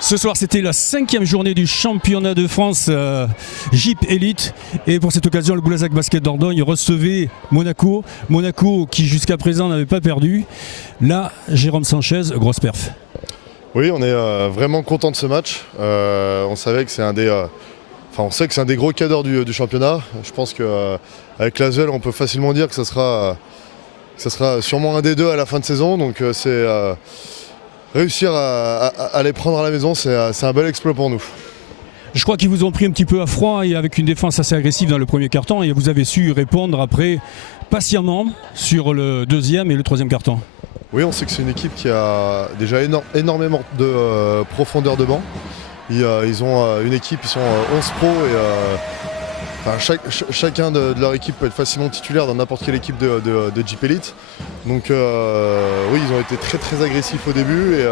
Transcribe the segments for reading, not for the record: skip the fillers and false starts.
Ce soir, c'était la 5e journée du championnat de France Jeep Elite. Et pour cette occasion, le Boulazac Basket Dordogne recevait Monaco. Monaco qui jusqu'à présent n'avait pas perdu. Là, Jérôme Sanchez, grosse perf. Oui, on est vraiment content de ce match. On savait que c'est un des... on sait que c'est un des gros cadors du championnat. Je pense qu'avec l'Asvel, on peut facilement dire que ça sera sûrement un des deux à la fin de saison. Donc c'est réussir à les prendre à la maison, c'est un bel exploit pour nous. Je crois qu'ils vous ont pris un petit peu à froid et avec une défense assez agressive dans le premier quart-temps. Et vous avez su répondre après patiemment sur le deuxième et le troisième quart-temps. Oui, on sait que c'est une équipe qui a déjà énormément de profondeur de banc. Ils ont une équipe, ils sont 11 pros et chacun de leur équipe peut être facilement titulaire dans n'importe quelle équipe de Jeep Elite. Donc oui, ils ont été très très agressifs au début et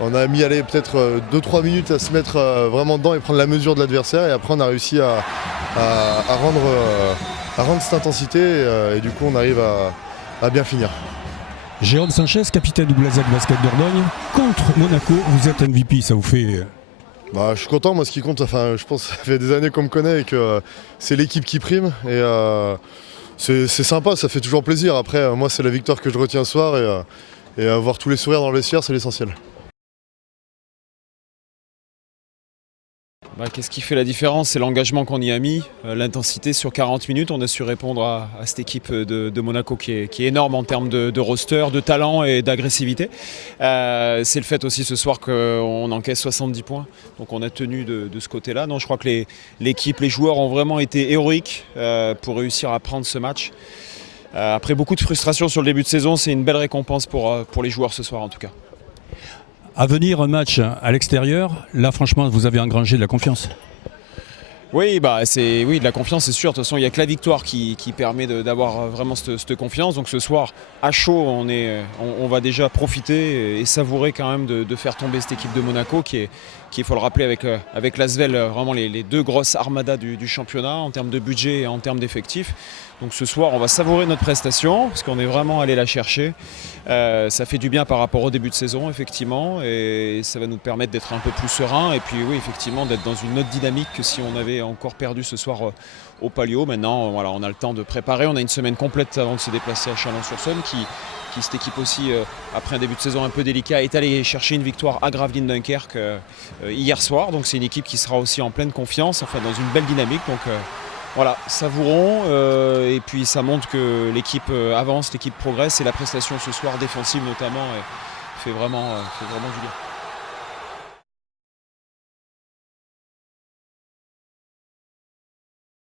on a mis peut-être 2-3 minutes à se mettre vraiment dedans et prendre la mesure de l'adversaire, et après on a réussi à rendre cette intensité et du coup on arrive à bien finir. Jérôme Sanchez, capitaine du Boulazac Basket Dordogne, contre Monaco, vous êtes MVP, ça vous fait... Je suis content, moi ce qui compte, je pense que ça fait des années qu'on me connaît et que c'est l'équipe qui prime et c'est sympa, ça fait toujours plaisir. Après moi c'est la victoire que je retiens ce soir et avoir tous les sourires dans le vestiaire, c'est l'essentiel. Qu'est-ce qui fait la différence? C'est l'engagement qu'on y a mis, l'intensité sur 40 minutes. On a su répondre à cette équipe de Monaco qui est énorme en termes de roster, de talent et d'agressivité. C'est le fait aussi ce soir qu'on encaisse 70 points. Donc on a tenu de ce côté-là. Non, je crois que l'équipe, les joueurs ont vraiment été héroïques pour réussir à prendre ce match. Après beaucoup de frustration sur le début de saison, c'est une belle récompense pour les joueurs ce soir en tout cas. À venir, un match à l'extérieur, là franchement vous avez engrangé de la confiance. Oui, de la confiance c'est sûr. De toute façon, il n'y a que la victoire qui permet d'avoir vraiment cette confiance. Donc ce soir, à chaud, on va déjà profiter et savourer quand même de faire tomber cette équipe de Monaco qui il faut le rappeler, avec l'Asvel, vraiment les deux grosses armadas du championnat en termes de budget et en termes d'effectifs. Donc ce soir, on va savourer notre prestation parce qu'on est vraiment allé la chercher. Ça fait du bien par rapport au début de saison, effectivement, et ça va nous permettre d'être un peu plus serein. Et puis oui, effectivement, d'être dans une autre dynamique que si on avait encore perdu ce soir au Palio. Maintenant, voilà, on a le temps de préparer. On a une semaine complète avant de se déplacer à Chalon-sur-Saône qui cette équipe aussi, après un début de saison un peu délicat, est allée chercher une victoire à Gravelines-Dunkerque hier soir. Donc c'est une équipe qui sera aussi en pleine confiance, enfin dans une belle dynamique. Donc voilà, savourons et puis ça montre que l'équipe avance, l'équipe progresse et la prestation ce soir défensive notamment fait vraiment du bien.